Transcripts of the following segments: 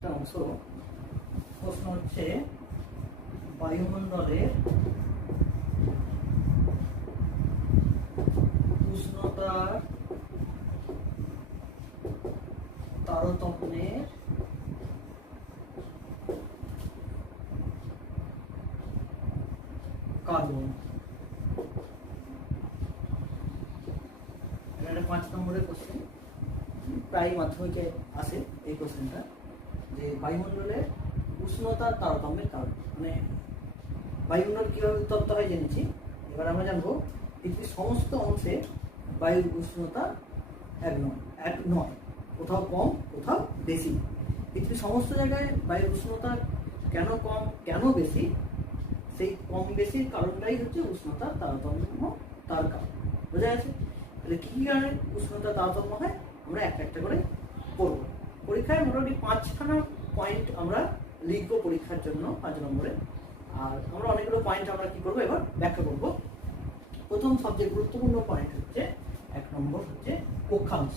একটা অংশ প্রশ্ন হচ্ছে বায়ুমণ্ডলের উষ্ণতার তারতম্যের কারণ। এটা 5 নম্বরের কোশ্চেন, প্রায় মাধ্যমিকে আসে এই কোশ্চেনটা, যে বায়ুমণ্ডলের উষ্ণতার তারতম্যের কারণ। মানে বায়ুমণ্ডল কীভাবে উত্তপ্ত হয় জেনেছি, এবার আমরা জানবো পৃথিবীর সমস্ত অংশে বায়ুর উষ্ণতা এক নয়, কোথাও কম কোথাও বেশি। পৃথিবীর সমস্ত জায়গায় বায়ুর উষ্ণতা কেন কম কেন বেশি, সেই কম বেশির কারণটাই হচ্ছে উষ্ণতার তারতম্য, তার কারণ। বোঝা গেছে? তাহলে কী কী কারণে উষ্ণতার তারতম্য হয় আমরা একটা একটা করে পড়বো। পরীক্ষায় মোটামুটি 5খানা পয়েন্ট আমরা লিখবো পরীক্ষার জন্য 5 নম্বরে। আর আমরা অনেকগুলো পয়েন্ট আমরা কি করবো এবার ব্যাখ্যা করবো। প্রথম সবচেয়ে গুরুত্বপূর্ণ পয়েন্ট হচ্ছে 1 নম্বর হচ্ছে অক্ষাংশ।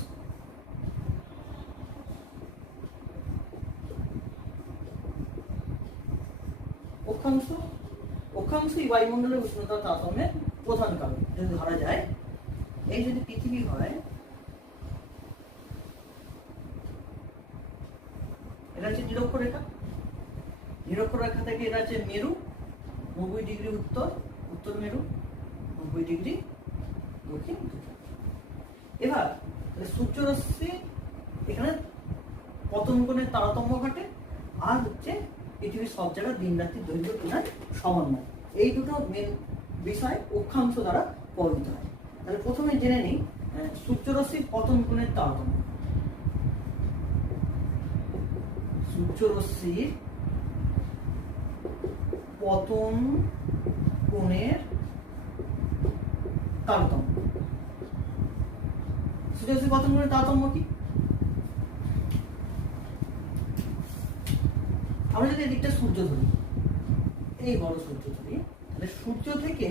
অক্ষাংশই বায়ুমণ্ডলের উষ্ণতা তারতম্যের প্রধান কারণ। যদি ধরা যায় এই যদি পৃথিবী হয়, এটা হচ্ছে নিরক্ষরেখা, নিরক্ষরেখা থেকে এটা হচ্ছে মেরু, 90 ডিগ্রি উত্তর মেরু, 90 ডিগ্রি দক্ষিণ। এবার সূর্যরশ্মি এখানে পতন কোণের তারতম্য ঘটে, আর হচ্ছে পৃথিবীর সব জায়গায় দিন রাত্রির দৈর্ঘ্য কিনার সমান নয়। এই দুটো মেন বিষয় অক্ষাংশ দ্বারা প্রভাবিত হয়। তাহলে প্রথমে জেনে নিই সূর্যরশ্মির পতন কোণের তারতম্য। সূর্যরশ্মির পতন কোণের তারতম্য। সূর্যরশ্মির পতন কোণের তারতম্য কি? আমরা যদি এদিকটা সূর্য ধরি, এই বড় সূর্য ধরি, তাহলে সূর্য থেকে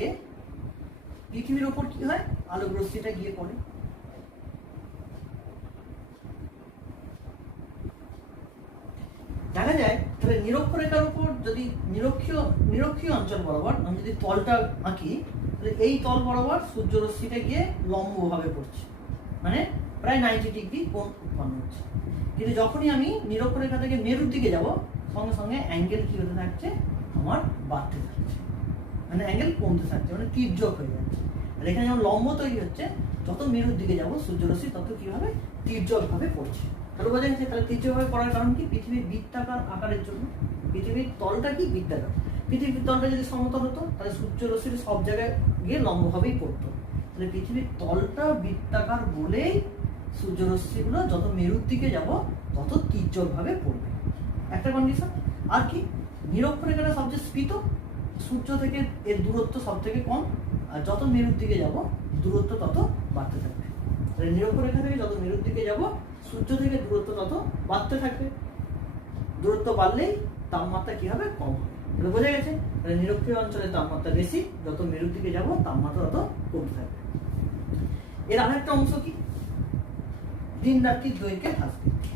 পৃথিবীর ওপর কি হয়, আলোক রশ্মিটা গিয়ে পড়ে। দেখা যায় তাহলে নিরক্ষরেখার উপর যদি নিরক্ষীয় অঞ্চল বরাবর আমি যদি তলটা আঁকি, তাহলে এই তল বরাবর সূর্য রশ্মিটা গিয়ে লম্বভাবে পড়ছে, মানে প্রায় 90 ডিগ্রি কোণ উৎপন্ন হচ্ছে। কিন্তু যখনই আমি নিরক্ষরেখা থেকে মেরুর দিকে যাব, সঙ্গে সঙ্গে অ্যাঙ্গেল কি হতে থাকছে, আমার বাড়তে থাকছে, মানে অ্যাঙ্গেল কমতে থাকছে, মানে তির্যক হয়ে যাচ্ছে। আর এখানে যেমন লম্ব তৈরি হচ্ছে, যত মেরুর দিকে যাব সূর্যরশ্মি তত কিভাবে তির্যকভাবে পড়ছে। তাহলে বোঝা যাচ্ছে তাহলে তির্যকভাবে পড়ার কারণ কি, পৃথিবীর বৃত্তাকার আকারের জন্য। পৃথিবীর তলটা কি বৃত্তাকার, পৃথিবীর তলটা যদি সমতল হতো তাহলে সূর্যরশ্মি সব জায়গায় গিয়ে লম্বভাবেই পড়তো। তাহলে পৃথিবীর তলটা বৃত্তাকার বলেই সূর্যরশ্মিগুলো যত মেরুর দিকে যাব তত তির্যকভাবে পড়বে, একটা কন্ডিশন। আর কি, নিরক্ষরেখাটা সবচেয়ে স্ফীত, সূর্য থেকে এর দূরত্ব সব থেকে কম, আর যত মেরুর দিকে যাব দূরত্ব তত বাড়তে থাকবে। তাহলে নিরক্ষরেখা থেকে যত মেরুর দিকে যাব সূর্য থেকে দূরত্ব তত বাড়তে থাকবে, দূরত্ব বাড়লেই তাপমাত্রা কি হবে, কম হবে। তাহলে বোঝা গেছে তাহলে নিরক্ষীয় অঞ্চলে তাপমাত্রা বেশি, যত মেরুর দিকে যাব তাপমাত্রা তত কমতে থাকবে। এর আরেকটা অংশ কি, দিন রাত্রির দৈর্ঘ্যের হ্রাস বৃদ্ধি।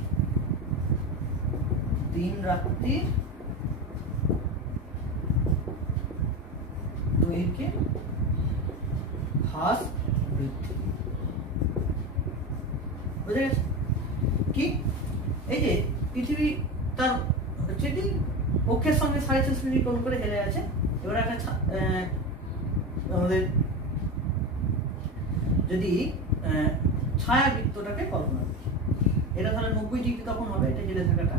দিন রাত্রির দৈর্ঘ্যে হ্রাস বৃদ্ধি। বুঝা গেছে কি, এই যে পৃথিবী তার সেটি অক্ষের সঙ্গে 6.5 ডিগ্রি কোণ করে হেলে আছে। এবার একটা আমাদের যদি ছায়াবৃত্তটাকে কল্পনা করি, এটা তাহলে 90 ডিগ্রি তখন হবে, এটা হেলে থাকাটা,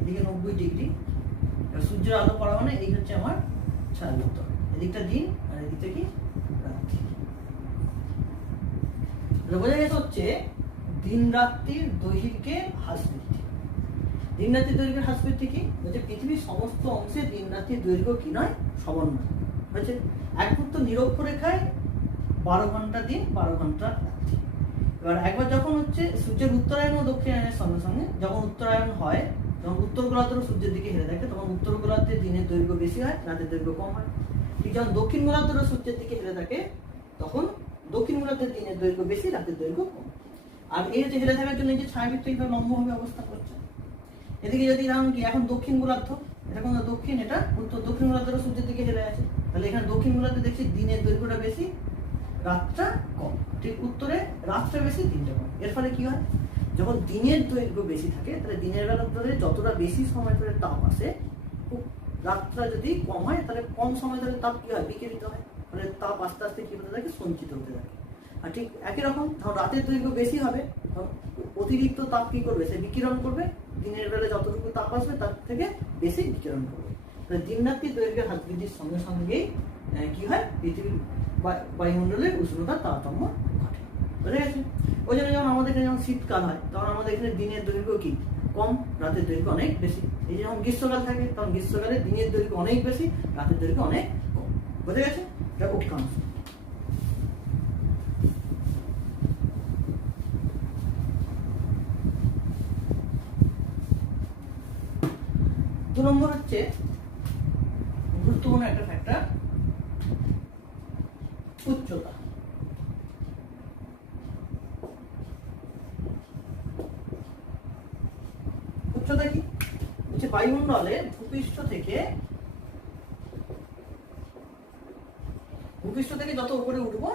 এদিকে 90 ডিগ্রি, সূর্যের আলো পড়া মানে এই হচ্ছে আমার ছায়াবৃত্ত, এদিকটা দিন আর এদিকটা কি রাত্রি। বোঝা গেছে হচ্ছে দিন রাত্রির দৈর্ঘ্যের হ্রাস বৃদ্ধি। দিন রাত্রির দৈর্ঘ্যের হ্রাস বৃদ্ধি কি বলছে, পৃথিবীর সমস্ত অংশে দিন রাত্রির দৈর্ঘ্য কি নয়, সমান নয় হচ্ছে। একমাত্র নিরক্ষরেখায় 12 ঘন্টা দিন 12 ঘন্টা রাত্রি। এবার একবার যখন হচ্ছে সূর্যের উত্তরায়ণ ও দক্ষিণায়নের সঙ্গে সঙ্গে যখন উত্তরায়ণ হয়, যখন উত্তর গোলার্ধ সূর্যের দিকে হেলে থাকে, তখন উত্তর গোলার্ধে দিনের দৈর্ঘ্য বেশি হয়, রাতের দৈর্ঘ্য কম হয়। ঠিক যখন দক্ষিণ গোলার্ধ সূর্যের দিকে হেলে থাকে, তখন দক্ষিণ গোলার্ধের দিনের দৈর্ঘ্য বেশি, রাতের দৈর্ঘ্য কম। আর এই যে হেলে থাকার জন্য এই যে ছায়াবৃত্ত এইভাবে লম্বভাবে অবস্থান করছে। এদিকে যদি ধরুন কি এখন দক্ষিণ গোলার্ধ, এটা কোন দক্ষিণ, এটা উত্তর, দক্ষিণ গোলার্ধটা সূর্যের দিকে চলে আছে, তাহলে এখানে দক্ষিণ গোলার্ধে দেখছি দিনের দৈর্ঘ্যটা বেশি, রাতটা কম। ঠিক উত্তরে রাতটা বেশি, দিনটা কম। এর ফলে কি হয়, যখন দিনের দৈর্ঘ্য বেশি থাকে তাহলে দিনের বেলা ধরে যতটা বেশি সময় ধরে তাপ আসে, রাতটা যদি কম হয় তাহলে কম সময় ধরে তাপ কি হয়, বিকিরিত হয়, মানে তাপ আস্তে আস্তে কি হতে থাকে, সঞ্চিত হতে থাকে। আর ঠিক একই রকম ধর রাতের দৈর্ঘ্য বেশি হবে, অতিরিক্ত তাপ কি করবে, সে বিকিরণ করবে, দিনের বেলা যতটুকু তাপ আসবে তার থেকে বেশি বিকিরণ করবে। তাহলে দিন রাত্রির দৈর্ঘ্যের হ্রাস বৃদ্ধির সঙ্গে সঙ্গেই কি হয়, পৃথিবীর বায়ুমণ্ডলের উষ্ণতার তারতম্য ঘটে। বুঝে গেছে? ওই জন্য যখন আমাদের এখানে যখন শীতকাল হয় তখন আমাদের এখানে দিনের দৈর্ঘ্য কি কম, রাতের দৈর্ঘ্য অনেক বেশি। এই যখন গ্রীষ্মকাল থাকে তখন গ্রীষ্মকালে দিনের দৈর্ঘ্য অনেক বেশি, রাতের দৈর্ঘ্য অনেক কম। বুঝে গেছে? এটা অক্ষাংশ। 2 নম্বর হচ্ছে গুরুত্বপূর্ণ একটা ফ্যাক্টর, উচ্চতা। উচ্চতা কি হচ্ছে, বায়ুমণ্ডলে ভূপৃষ্ঠ থেকে যত উপরে উঠবো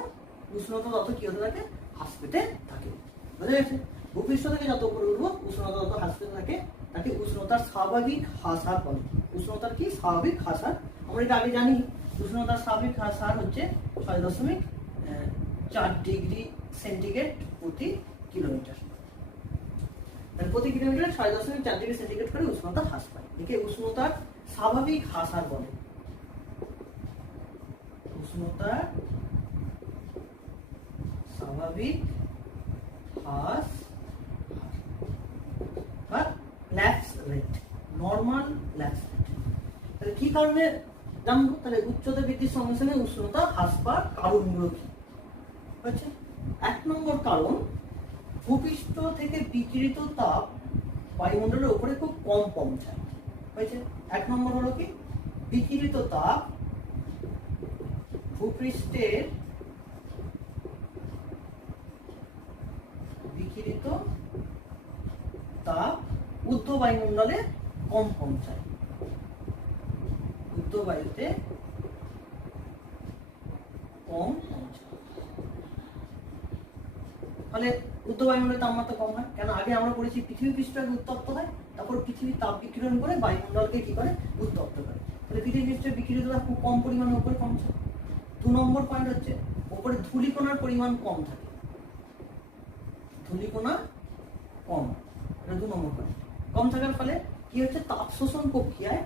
উষ্ণতা তত কি হতে থাকে, হ্রাস পেতে থাকে। বুঝা গেছে? ভূপৃষ্ঠ থেকে যত উপরে উঠবো উষ্ণতা তত হ্রাস পেতে থাকে, তাকে উষ্ণতার স্বাভাবিক হ্রাস হার বলে। উষ্ণতার কি স্বাভাবিক হ্রাস হার, আমরা এটা আগে জানি। উষ্ণতার স্বাভাবিক হ্রাস হার হচ্ছে 6.4 ডিগ্রি সেন্টিগ্রেড প্রতি কিলোমিটার। প্রতি কিলোমিটারে 6.4 ডিগ্রি সেন্টিগ্রেড করে উষ্ণতা হ্রাস পায়, একে উষ্ণতার স্বাভাবিক হ্রাস হার বলে। উষ্ণতার স্বাভাবিক হ্রাস বা lapse rate, normal lapse rate. তাহলে কি কারণে জানবো, তাহলে উচ্চতা বৃদ্ধির সঙ্গে সঙ্গে উষ্ণতা হ্রাস পাওয়ার কারণগুলো কি হচ্ছে। 1 নম্বর কারণ, ভূপৃষ্ঠ থেকে বিকিরিত তাপ বায়ুমণ্ডলের উপরে খুব কম পৌঁছায়। হয়েছে? 1 নম্বর হলো কি, বিকিরিত তাপ ভূপৃষ্ঠের বিকিরিত তাপ ঊর্ধ্ব বায়ুমণ্ডলে কম পৌঁছায়, ঊর্ধ্ব বায়ুতে কম পৌঁছায়। ফলে ঊর্ধ্ব বায়ুমণ্ডলের তাপমাত্রা কম হয় কেন, আগে আমরা পড়েছি পৃথিবী পৃষ্ঠ আগে উত্তপ্ত হয়, তারপর পৃথিবীর তাপ বিকিরণ করে বায়ুমণ্ডলকে কি করে, উত্তপ্ত করে। তাহলে পৃথিবী পৃষ্ঠের বিকিরিত তাপ খুব কম পরিমাণে উপরে পৌঁছায়। 2 নম্বর পয়েন্ট হচ্ছে, উপরে ধূলিকণার পরিমাণ কম থাকে, ধূলিকণা কম, এটা 2 নম্বর পয়েন্ট। কম থাকার ফলে কি হচ্ছে, তাপ শোষণ প্রক্রিয়ায়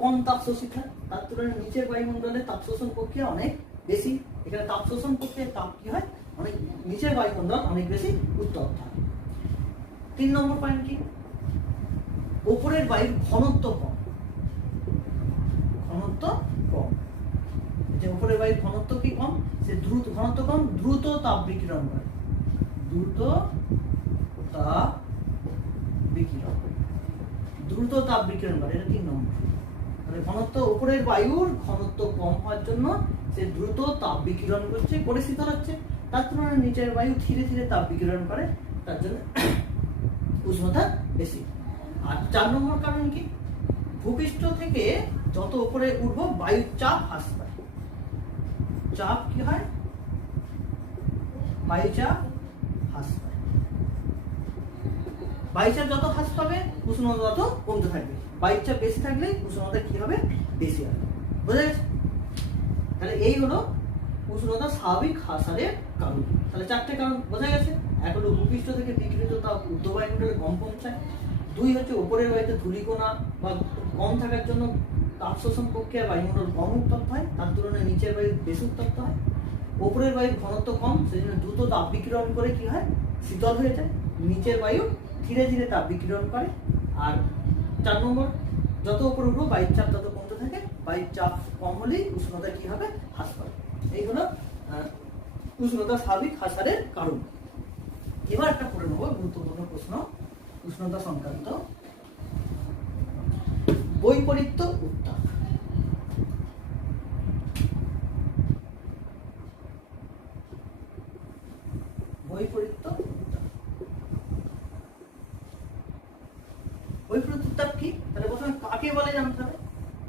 কম তাপ শোষিত হয়, তার তুলনায় নিচের বায়ুমণ্ডলে তাপ শোষণ প্রক্রিয়া অনেক বেশি। এখানে তাপ শোষণ প্রক্রিয়ায় তাপ কি হয়, অনেক নিচের বায়ুমণ্ডল অনেক বেশি উত্তপ্ত হয়। 3 নম্বর পয়েন্ট কি, উপরের বায়ুর ঘনত্ব কম, ঘনত্ব কম। যে উপরের বায়ুর ঘনত্ব কি কম, সে ঘনত্ব কম, দ্রুত তাপ বিকিরণ করে, দ্রুত তাপ বিকিরণ, দ্রুত তাপ বিকিরণ করে, এটা 3 নম্বর। মানে ঘনত্ব, উপরের বায়ুর ঘনত্ব কম হওয়ার জন্য সে দ্রুত তাপ বিকিরণ করছে, করে শীতল হচ্ছে, তার তুলনায় নিচের বায়ু ধীরে ধীরে তাপ বিকিরণ করে, তার জন্য উষ্ণতা বেশি। আর 4 নম্বর কারণ কি, ভূপৃষ্ঠ থেকে যত উপরে উঠবো বায়ুর চাপ হ্রাস পায়। চাপ কি হয়, বায়ুচাপ হ্রাস পায়। বায়ুচাপ যত হ্রাস পাবে উষ্ণতা তত কমতে থাকবে, বায়ুচাপ বেশি থাকলে উষ্ণতা কি হবে, বেশি হবে। বুঝা গেছে? তাহলে এই হলো উষ্ণতা স্বাভাবিক হ্রাস হারের কারণ। তাহলে 4টে কারণ বোঝা গেছে। 1 হলো ভূপৃষ্ঠ থেকে বিকিরিত তাপ ঊর্ধ্ব বায়ুমণ্ডলে কম পৌঁছায়। 2 হচ্ছে উপরের বায়ুতে ধূলিকণা বা কম থাকার জন্য তাপ শোষণ প্রক্রিয়ায় বায়ুমণ্ডল কম উত্তপ্ত হয়, তার তুলনায় নিচের বায়ু বেশি উত্তপ্ত হয়। উপরের বায়ুর ঘনত্ব কম, সেই জন্য দ্রুত তাপ বিকিরণ করে কি হয়, শীতল হয়ে যায়, নিচের বায়ু ধীরে ধীরে তাপ বিকিরণ করে। আর 4 নম্বর, যত উপরে উঠবো বায়ুর চাপ তত কমতে থাকে, বায়ুর চাপ কম হলেই উষ্ণতা কি হবে, হ্রাস পাবে। এই হলো উষ্ণতা স্বাভাবিক হ্রাস হারের কারণ। এবার একটা পড়ে নেবো গুরুত্বপূর্ণ প্রশ্ন উষ্ণতা সংক্রান্ত, বৈপরীত্য উত্তাপ। বৈপরীত্য উত্তাপ বলে জানতে হবে,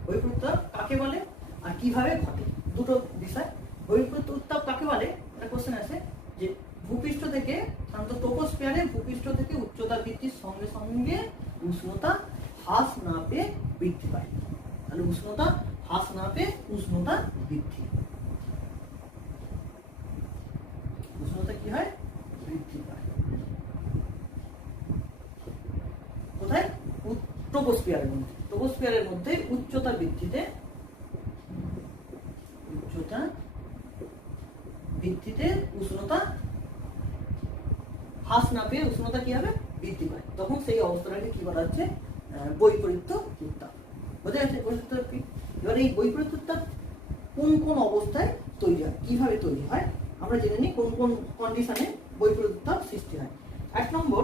বহিঃপ্রকৃত উত্তাপ কাকে বলে আর কিভাবে ঘটে, দুটো বিষয়। বহিঃপ্রকৃত উত্তাপ কাকে বলে, একটা কোশ্চেন আছে যে ভূপৃষ্ঠ থেকে সাধারণত ট্রপোস্ফিয়ারে ভূপৃষ্ঠ থেকে উচ্চতা বৃদ্ধির সঙ্গে সঙ্গে উষ্ণতা হ্রাস না পেয়ে বৃদ্ধি পায়। তাহলে উষ্ণতা হ্রাস না পেয়ে উষ্ণতা বৃদ্ধি, উষ্ণতা কি হয়, বৃদ্ধি পায়। কোথায়, ট্রপোস্ফিয়ারের মধ্যে, ট্রপোস্ফিয়ারের মধ্যে উচ্চতা বৃদ্ধিতে, উচ্চতা বৃদ্ধিতে উষ্ণতা হ্রাস না পেয়ে উষ্ণতা কি হবে, বৃদ্ধি পায়। তখন সেই অবস্থাটাকে কি বলা হচ্ছে, বৈপরীত্য উত্তাপ। বোঝা যাচ্ছে বৈপরীত্য উত্তাপ কি? এবার এই বৈপরীত্য উত্তাপ কোন কোন অবস্থায় তৈরি হয়, কিভাবে তৈরি হয় আমরা জেনে নিই, কোন কোন কন্ডিশনে বৈপরীত্য উত্তাপ সৃষ্টি হয়। 1 নম্বর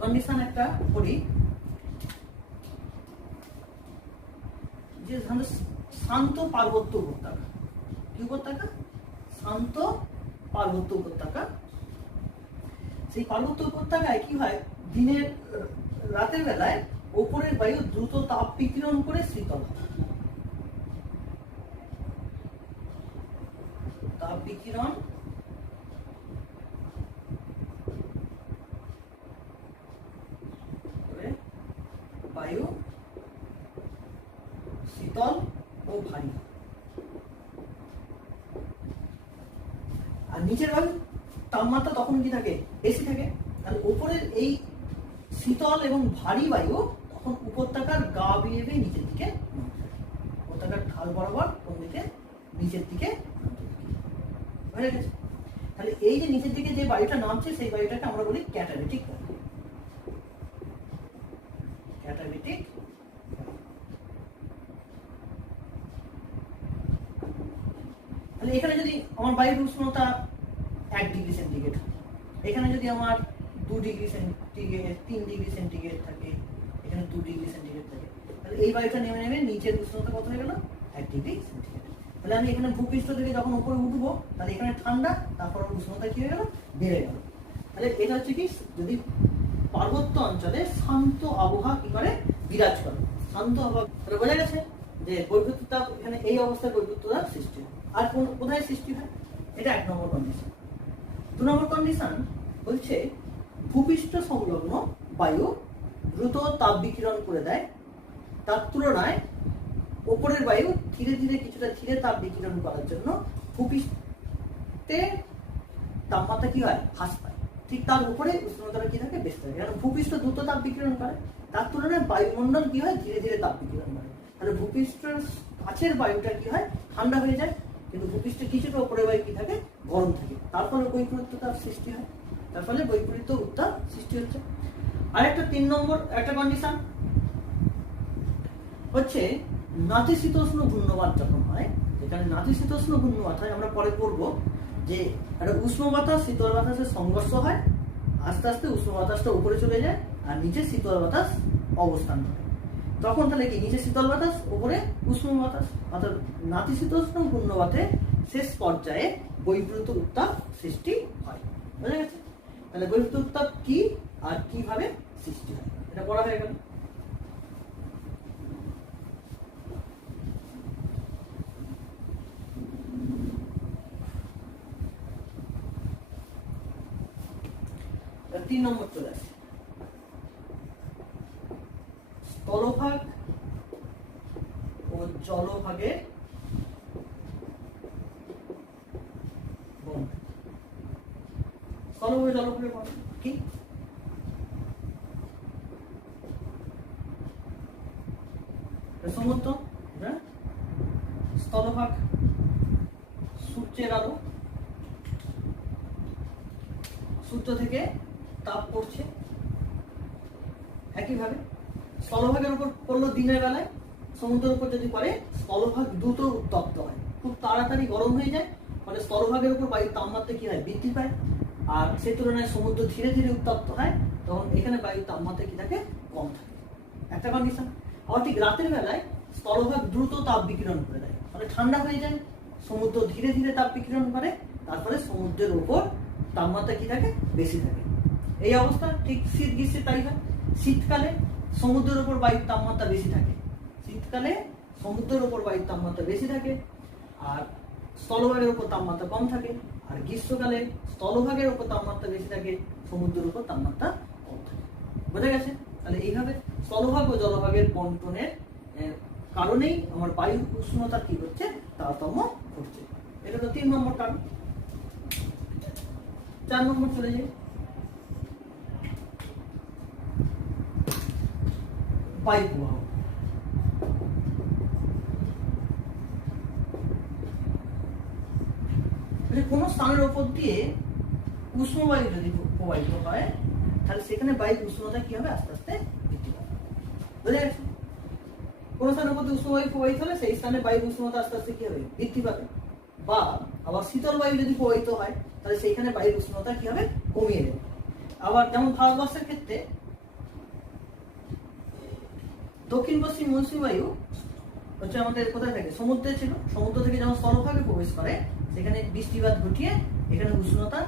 কন্ডিশন একটা করি, যে শান্ত পার্বত্য উপত্যকা। কি উপত্যকা, শান্ত পার্বত্য উপত্যকা। সেই পার্বত্য উপত্যকায় কি হয়, দিনের রাতের বেলায় ওপরের বায়ু দ্রুত তাপ বিকিরণ করে শীতল হয়। তাপ বিকিরণ করে বায়ু শীতল ও ভারী। আর নিচের বায়ু তাপমাত্রা তখন কি থাকে, বেশি থাকে। তাহলে উপরের এই শীতল এবং ভারী বায়ু তখন উপত্যকার গা বেয়ে বেয়ে নিচের দিকে, উপত্যকার ঢাল বরাবর কোন দিকে, নিচের দিকে হয়ে গেছে। তাহলে এই যে নিচের দিকে যে বায়ুটা নামছে সেই বায়ুটাকে আমরা বলি ক্যাটাবেটিক বায়ু। ক্যাটাবেটিক। তাহলে এখানে যদি আমার বায়ুর উষ্ণতা 1 ডিগ্রি সেন্টিগ্রেড, এখানে যদি আমার 2 ডিগ্রি সেন্টিগ্রেড, 3 ডিগ্রি সেন্টিগ্রেড থাকে, এখানে 2 ডিগ্রি সেন্টিগ্রেড থাকে, তাহলে এই বায়ুটা নেমে নেমে নিচের উষ্ণতা কত হয়ে গেল, 1 ডিগ্রি সেন্টিগ্রেড। তাহলে আমি এখানে ভূপৃষ্ঠ থেকে যখন উপরে উঠবো, তাহলে এখানে ঠান্ডা, তারপর উষ্ণতা কি হয়ে গেল, বেড়ে গেল। তাহলে এটা হচ্ছে কি, যদি পার্বত্য অঞ্চলে শান্ত আবহাওয়া কি করে, বিরাজ করে, শান্ত আবহাওয়া। তাহলে বোঝা গেছে যে বৈপরীত্য উত্তাপ এখানে এই অবস্থায় বৈপরীত্য উত্তাপ সৃষ্টি হয়। আর কোথায় সৃষ্টি হয়, এটা 1 নম্বর কন্ডিশন। 2 নম্বর কন্ডিশন বলছে ভূপৃষ্ঠ সংলগ্ন বায়ু দ্রুত তাপ বিকিরণ করে দেয়, তার তুলনায় উপরের বায়ু ধীরে ধীরে কিছুটা ধীরে তাপ বিকিরণ করার জন্য ভূপৃষ্ঠে তাপমাত্রা কি হয়, হ্রাস পায়। ঠিক তার উপরে উষ্ণতাটা কি থাকে, বেশি থাকে। কারণ ভূপৃষ্ঠ দ্রুত তাপ বিকিরণ করে, তার তুলনায় বায়ুমণ্ডল কি হয়, ধীরে ধীরে তাপ বিকিরণ করে। তাহলে ভূপৃষ্ঠের কাছের বায়ুটা কি হয়, ঠান্ডা হয়ে যায়, কিন্তু ভূপৃষ্ঠের কিছুটা উপরে বায়ু কি থাকে, গরম থাকে। তার ফলে বৈপরীত্য তাপ সৃষ্টি হয়, তার ফলে বৈপরীত্য উত্তাপ সৃষ্টি হচ্ছে। আরেকটা 3 নম্বর একটা কন্ডিশন হচ্ছে নাতিশীতোষ্ণ ঘূর্ণবাত যখন হয়, যেখানে নাতিশীতোষ্ণ ঘূর্ণবাত হয়, আমরা পরে পড়বো যে একটা উষ্ণ বাতাস শীতল বাতাসের সংঘর্ষ হয়, আস্তে আস্তে উষ্ণ বাতাসটা উপরে চলে যায় আর নিচে শীতল বাতাস অবস্থান করে। তখন তাহলে কি, নিচে শীতল বাতাস, উপরে উষ্ণ বাতাস, অর্থাৎ নাতিশীতোষ্ণ ঘূর্ণবাতে শেষ পর্যায়ে বৈপরীত্য উত্তাপ সৃষ্টি হয়। বুঝা গেছে? তাহলে বৈপরীত্য উত্তাপ কি আর কিভাবে সৃষ্টি হয়, এটা পড়া হয়ে গেল। তিন নম্বর চলে আসে, স্থলভাগ ও জলভাগের বন্ধন। স্থলভাগ জলভাগের বন্ধন কি, সমুদ্র, স্থলভাগ সূর্যের আলো, সূর্য থেকে তাপ পড়ছে, একইভাবে স্থলভাগের উপর পড়লো দিনের বেলায়, সমুদ্রের উপর যদি পড়ে স্থলভাগ দ্রুত উত্তপ্ত হয়, খুব তাড়াতাড়ি গরম হয়ে যায়, ফলে স্থলভাগের উপর বায়ুর তাপমাত্রা কি হয়, বৃদ্ধি পায়। আর সেই তুলনায় সমুদ্র ধীরে ধীরে উত্তপ্ত হয়, তখন এখানে বায়ুর তাপমাত্রা কি থাকে, কম থাকে। একটা কন্ডিশন। আবার ঠিক রাতের বেলায় স্থলভাগ দ্রুত তাপ বিকিরণ করে দেয়, ফলে ঠান্ডা হয়ে যায়, সমুদ্র ধীরে ধীরে তাপ বিকিরণ করে, তারপরে সমুদ্রের উপর তাপমাত্রা কি থাকে, বেশি থাকে। এই অবস্থা ঠিক শীত গ্রীষ্মের তাই হয়। শীতকালে সমুদ্রের উপর বায়ুর তাপমাত্রা বেশি থাকে, শীতকালে সমুদ্রের উপর বায়ুর তাপমাত্রা বেশি থাকে আর স্থলভাগের উপর তাপমাত্রা কম থাকে, আর গ্রীষ্মকালে স্থলভাগের উপর তাপমাত্রা বেশি থাকে, সমুদ্রের উপর তাপমাত্রা কম থাকে। বোঝা গেছে? তাহলে এইভাবে স্থলভাগ ও জলভাগের বন্টনের কারণেই আমার বায়ুর উষ্ণতা কি হচ্ছে, তারতম্য ঘটছে। এটা তো 3 নম্বর কারণ। 4 নম্বর চলে যাই, বায়ু প্রবাহ। কোন স্থানের উপর দিয়ে উষ্ণ বায়ু যদি প্রবাহিত হয় তাহলে সেখানে বায়ুর উষ্ণতা কি হবে, আস্তে আস্তে বৃদ্ধি পাবে। বুঝা গেছে? কোন স্থানের উপর দিয়ে উষ্ণ বায়ু প্রবাহিত হলে সেই স্থানে বায়ুর উষ্ণতা আস্তে আস্তে কি হবে, বৃদ্ধি পাবে। বা আবার শীতল বায়ু যদি প্রবাহিত হয় তাহলে সেইখানে বায়ুর উষ্ণতা কি হবে, কমিয়ে দেবে। আবার যেমন ভারতবর্ষের ক্ষেত্রে দক্ষিণ পশ্চিম মৌসুমী বায়ু হচ্ছে আমাদের কোথায় থাকে, সমুদ্রে ছিল, সমুদ্র থেকে যখন স্থলভাগে প্রবেশ করে সেখানে বৃষ্টিপাত ঘটিয়ে এখানে উষ্ণতা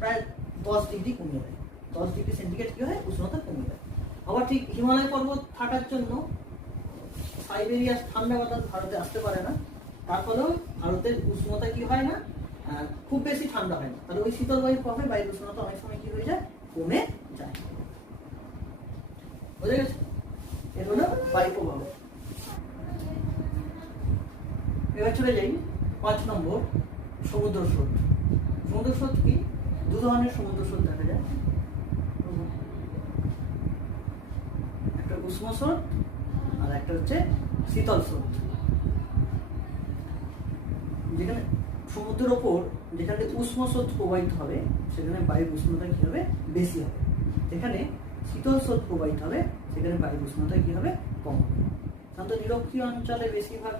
প্রায় 10 ডিগ্রি কমিয়ে দেয়। 10 ডিগ্রি সেন্টিগ্রেড কি হয়, উষ্ণতা কমিয়ে দেয়। আবার ঠিক হিমালয় পর্বত থাকার জন্য সাইবেরিয়ার ঠান্ডা বাতাস ভারতে আসতে পারে না, তার ফলেও ভারতের উষ্ণতা কি হয় না, খুব বেশি ঠান্ডা হয় না। তাহলে ওই শীতল বায়ুর প্রভাবে বায়ুর উষ্ণতা অনেক সময় কি হয়ে যায়, কমে যায়। বুঝে গেছে? এর হলো বায়ু প্রবাহ। এবার চলে যাই 5 নম্বর, সমুদ্র স্রোত। সমুদ্র স্রোত কি? 2 ধরনের সমুদ্র স্রোত দেখা যায়, একটা উষ্ণ স্রোত আর একটা হচ্ছে শীতল স্রোত। যেখানে সমুদ্রের ওপর যেখানে উষ্ণ স্রোত প্রবাহিত হবে সেখানে বায়ুর উষ্ণতা কি হবে, বেশি হবে। যেখানে শীতল স্রোত প্রবাহিত হবে সেখানে বায়ুর উষ্ণতা কি হবে, কম হবে। সাধারণত নিরক্ষীয় অঞ্চলে বেশিরভাগ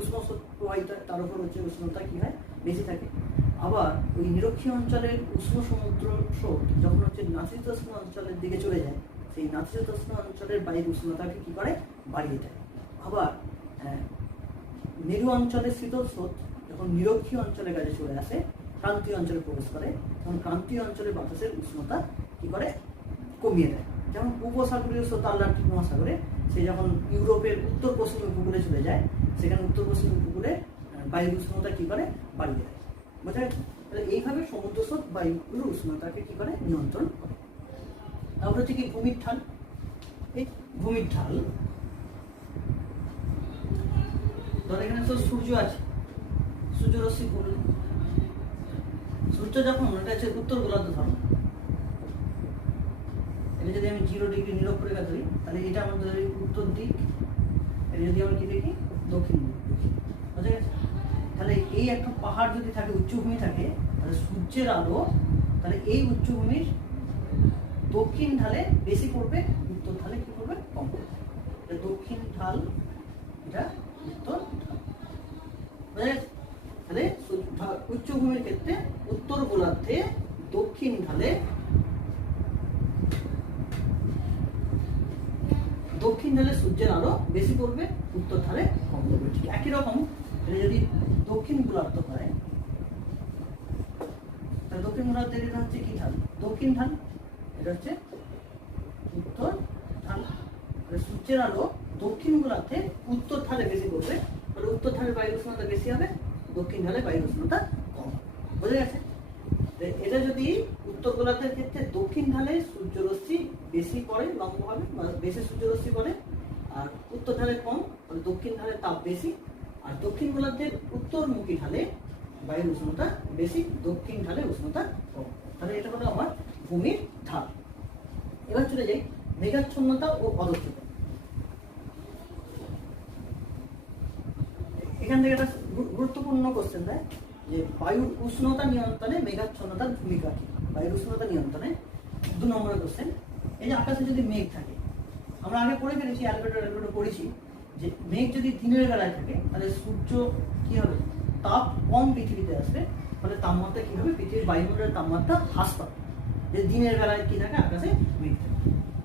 উষ্ণ স্রোত প্রবাহিত হয়, তার উপর হচ্ছে উষ্ণতা কি হয়, বেশি থাকে। আবার ওই নিরক্ষীয় অঞ্চলের উষ্ণ সমুদ্র স্রোত যখন হচ্ছে নাতিশীতোষ্ণ অঞ্চলের দিকে চলে যায়, সেই নাতিশীতোষ্ণ অঞ্চলের বায়ুর উষ্ণতাকে কি করে, বাড়িয়ে দেয়। আবার মেরু অঞ্চলের শীতল স্রোত যখন নিরক্ষীয় অঞ্চলের কাছে চলে আসে, ক্রান্তীয় অঞ্চলে প্রবেশ করে, তখন ক্রান্তীয় অঞ্চলের বাতাসের উষ্ণতা কি করে, কমিয়ে দেয়। যেমন উপসাগরীয় স্রোত আটলান্টিক মহাসাগরে, সে যখন ইউরোপের উত্তর পশ্চিম উপকূলে চলে যায়, সেখানে উত্তর পশ্চিম উপকূলে বায়ুর উষ্ণতা কি করে, বাড়িয়ে দেয়। বোঝা গেছে? তাহলে এইভাবে সমুদ্র স্রোত বায়ুর উষ্ণতাকে কি করে, নিয়ন্ত্রণ করে। তারপর হচ্ছে কি ভূমির ঢাল। এই ভূমির ঢাল, ধর এখানে তো সূর্য আছে, সূর্য রশ্মি পড়ল, সূর্য যখন, এটা হচ্ছে উত্তর গোলার্ধ ধর্ম, এটা যদি আমি 0 ডিগ্রি নিরক্ষরেখা ধরি তাহলে এটা আমাদের উত্তর দিক, এটা যদি আমরা কি দেখি, দক্ষিণ দিক। বুঝা গেছে? তাহলে এই একটা পাহাড় যদি থাকে, উচ্চভূমি থাকে, তাহলে সূর্যের আলো তাহলে এই উচ্চভূমির দক্ষিণ ঢালে বেশি পড়বে, উত্তর ঢালে কি করবে, কম করবে। এটা দক্ষিণ ঢাল, এটা উত্তর ঢাল। বুঝা গেছে? তাহলে উচ্চভূমির ক্ষেত্রে উত্তর গোলার্ধে দক্ষিণ ঢালে সূর্যের আলো বেশি পড়বে, উত্তর ঢালে কম পড়বে। ঠিক একই রকম এটা যদি দক্ষিণ গোলার্ধ হয়, তাহলে দক্ষিণ গোলার্ধের এটা হচ্ছে কি ঢাল, দক্ষিণ ঢাল, এটা হচ্ছে উত্তর ঢাল। সূর্যের আলো দক্ষিণ গোলার্ধে উত্তর ঢালে বেশি পড়বে, তাহলে উত্তর ঢালে বায়ুর উষ্ণতা বেশি হবে, দক্ষিণ ঢালে বায়ুর উষ্ণতা কম হবে। বুঝে গেছে? এটা যদি উত্তর গোলার্ধের ক্ষেত্রে দক্ষিণ ঢালে সূর্যরশ্মি বেশি পড়ে লম্বভাবে, বেশি সূর্যরশ্মি পড়ে, আর উত্তর ঢালে কম, তাহলে দক্ষিণ ঢালে তাপ বেশি। আর দক্ষিণ গোলার্ধের উত্তরমুখী ঢালে বায়ুর উষ্ণতা বেশি, দক্ষিণ ঢালে উষ্ণতা কম। তাহলে এটা হলো আমার ভূমির ঢাল। এবার চলে যাই মেঘাচ্ছন্নতা ও অদক্ষতা। এখান থেকে একটা গুরুত্বপূর্ণ কোশ্চেন দেয় যে বায়ুর উষ্ণতা নিয়ন্ত্রণে মেঘাচ্ছন্নতার ভূমিকা কি। বায়ুর উষ্ণতা নিয়ন্ত্রণে 2 নম্বরের কোশ্চেন। এই যে আকাশে যদি মেঘ থাকে, আমরা আগে পড়ে ফেলেছি, অ্যালবেটো পড়েছি যে মেঘ যদি দিনের বেলায় থাকে তাহলে সূর্য কি হবে, তাপ কম পৃথিবীতে আসবে, ফলে তাপমাত্রা কি হবে, পৃথিবীর বায়ুমণ্ডলের তাপমাত্রা হ্রাস পাবে। যে দিনের বেলায় কি থাকে, আকাশে মেঘ থাকে।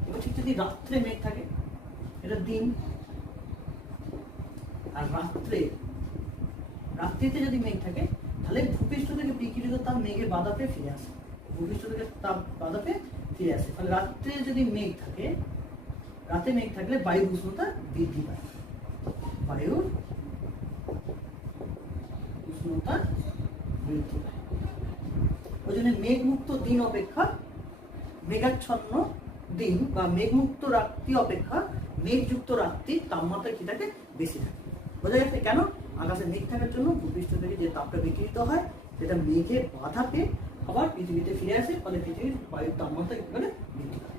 এবার ঠিক যদি রাত্রে মেঘ থাকে, এটা দিন, আর রাত্রিতে যদি মেঘ থাকে তাহলে ভূপৃষ্ঠ থেকে বিকিরিত তাপ মেঘের বাধাপে ফিরে আসে, ভূপৃষ্ঠ থেকে তাপ বাধাপে ফিরে আসে। ফলে রাত্রে যদি মেঘ থাকে রাতে মেঘ থাকলে বায়ুর উষ্ণতা বৃদ্ধি পায়, বায়ুর উষ্ণতা বৃদ্ধি পায়। ওই জন্য মেঘমুক্ত দিন অপেক্ষা মেঘাচ্ছন্ন দিন বা মেঘমুক্ত রাত্রি অপেক্ষা মেঘযুক্ত রাত্রির তাপমাত্রা কি থাকে, বেশি থাকে। বোঝা গেছে কেন? আকাশে মেঘ থাকার জন্য ভূপৃষ্ঠ থেকে যে তাপটা বিকিরিত হয় সেটা মেঘে বাধা পেয়ে আবার পৃথিবীতে ফিরে আসে, ফলে পৃথিবীর বায়ুর তাপমাত্রা কি করে বৃদ্ধি পায়।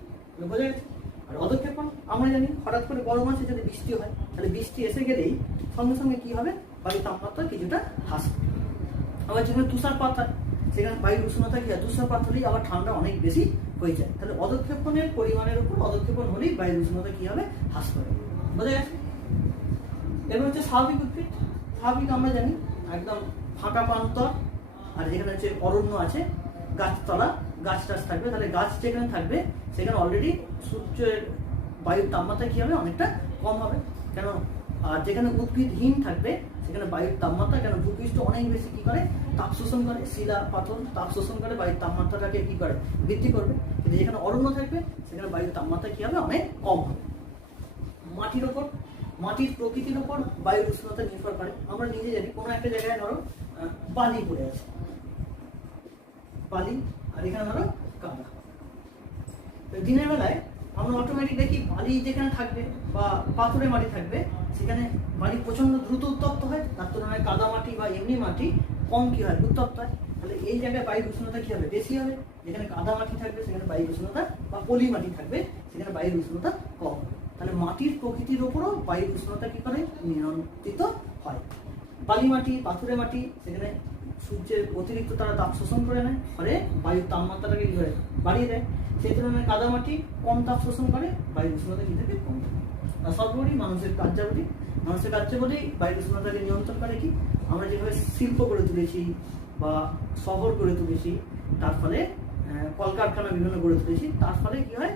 বোঝা গেছে? আর অধঃক্ষেপণ আমরা জানি, হঠাৎ করে গরম আছে যদি বৃষ্টি হয়, তাহলে বৃষ্টি এসে গেলেই সঙ্গে সঙ্গে কি হবে, বায়ুর তাপমাত্রা কিছুটা হ্রাস পাবে। আবার যেখানে তুষারপাত হয় সেখানে বায়ুর উষ্ণতা কি হয়, তুষারপাত হলেই আবার ঠান্ডা অনেক বেশি হয়ে যায়। তাহলে অধঃক্ষেপণের পরিমাণের উপর অধঃক্ষেপণ হলেই বায়ুর উষ্ণতা কি হবে, হ্রাস পাবে। বোঝা গেছে? এবার হচ্ছে স্বাভাবিক উদ্ভিদ। স্বাভাবিক আমরা জানি একদম ফাঁকা প্রান্তর, আর যেখানে হচ্ছে অরণ্য আছে, গাছতলা, গাছ টাছ থাকবে, তাহলে গাছ যেখানে থাকবে সেখানে অলরেডি সূর্যের বায়ুর তাপমাত্রা কি হবে, অনেকটা কম হবে। কেন? আর যেখানে উদ্ভিদহীন থাকবে সেখানে বায়ুর তাপমাত্রা, কেন ভূপৃষ্ঠ অনেক বেশি কি করে, তাপ শোষণ করে, শিলা পাথর তাপ শোষণ করে বায়ুর তাপমাত্রাটাকে কি করে, বৃদ্ধি করবে। কিন্তু যেখানে অরণ্য থাকবে সেখানে বায়ুর তাপমাত্রা কি হবে, অনেক কম হবে। মাটির ওপর, মাটির প্রকৃতির ওপর বায়ুর উষ্ণতা নির্ভর করে। আমরা নিজে জানি কোনো একটা জায়গায় ধরো বালি পড়ে আছে, বালি, আর এখানে ধরো কাদা। দিনের বেলায় আমরা অটোমেটিক দেখি বালি যেখানে থাকবে বা পাথরের মাটি থাকবে সেখানে বালি প্রচন্ড দ্রুত উত্তপ্ত হয়, তার তুলনায় কাদা মাটি বা এমনি মাটি কম কি হয়, উত্তপ্ত হয়। তাহলে এই জায়গায় বায়ুর উষ্ণতা কি হবে, বেশি হবে। যেখানে কাদা মাটি থাকবে সেখানে বায়ুর উষ্ণতা, বা পলি মাটি থাকবে সেখানে বায়ুর উষ্ণতা কম হবে। তাহলে মাটির প্রকৃতির ওপরও বায়ুর উষ্ণতা কি করে, নিয়ন্ত্রিত হয়। বালি মাটি, পাথুরে মাটি, সেখানে সূর্যের অতিরিক্ত তারা তাপ শোষণ করে নেয়, ফলে বায়ুর তাপমাত্রাটাকে কি করে, বাড়িয়ে দেয়। সেই তুলনায় কাদা মাটি কম তাপ শোষণ করে, বায়ুর উষ্ণতা কি থাকে, কম থাকে। আর সর্বোপরি মানুষের কার্যাবলী, মানুষের কার্যাবলী বায়ুর উষ্ণতাকে নিয়ন্ত্রণ করে। কি আমরা যেভাবে শিল্প গড়ে তুলেছি বা শহর গড়ে তুলেছি, তার ফলে কলকারখানা বিভিন্ন গড়ে তুলেছি, তার ফলে কি হয়,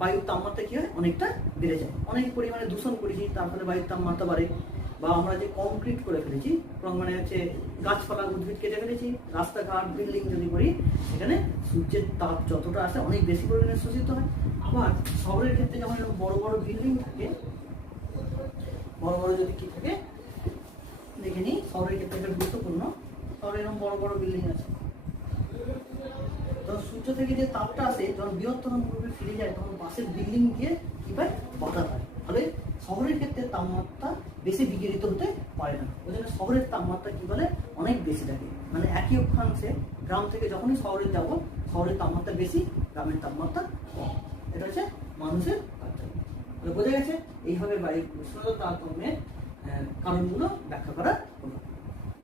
বায়ুর তাপমাত্রা কি হয়, অনেকটা বেড়ে যায়। অনেক পরিমাণে দূষণ করেছি, তার ফলে বায়ুর তাপমাত্রা বাড়ে। বা আমরা যে কংক্রিট করে ফেলেছি, মানে হচ্ছে গাছপালা উদ্ভিদ কেটে ফেলেছি, রাস্তাঘাট বিল্ডিং যদি করি, সেখানে সূর্যের তাপ যতটা আসে অনেক বেশি পরিমাণে শোষিত হয়। আবার শহরের ক্ষেত্রে যখন এরকম বড় বড় বিল্ডিং থাকে, বড় বড় যদি কি থাকে দেখে নিই, শহরের ক্ষেত্রে একটা গুরুত্বপূর্ণ, শহরে এরকম বড় বড় বিল্ডিং আছে, তখন সূর্য থেকে যে তাপটা আসে যখন বৃহত্তম পূর্বে ফিরে যায়, তখন পাশের বিল্ডিং গিয়ে কি পায়, বাধা পায়। ফলে শহরের ক্ষেত্রে তাপমাত্রা বেশি বিকিরিত হতে পারে না। ওই জন্য শহরের তাপমাত্রা কি বলে, অনেক বেশি থাকে। মানে একই অক্ষাংশে গ্রাম থেকে যখনই শহরে যাব, শহরের তাপমাত্রা বেশি, গ্রামের তাপমাত্রা কম। এটা হচ্ছে মানুষের কার্যক্রম। বোঝা গেছে? এইভাবে বায়ুর উষ্ণতা তারতম্যের কারণগুলো ব্যাখ্যা করা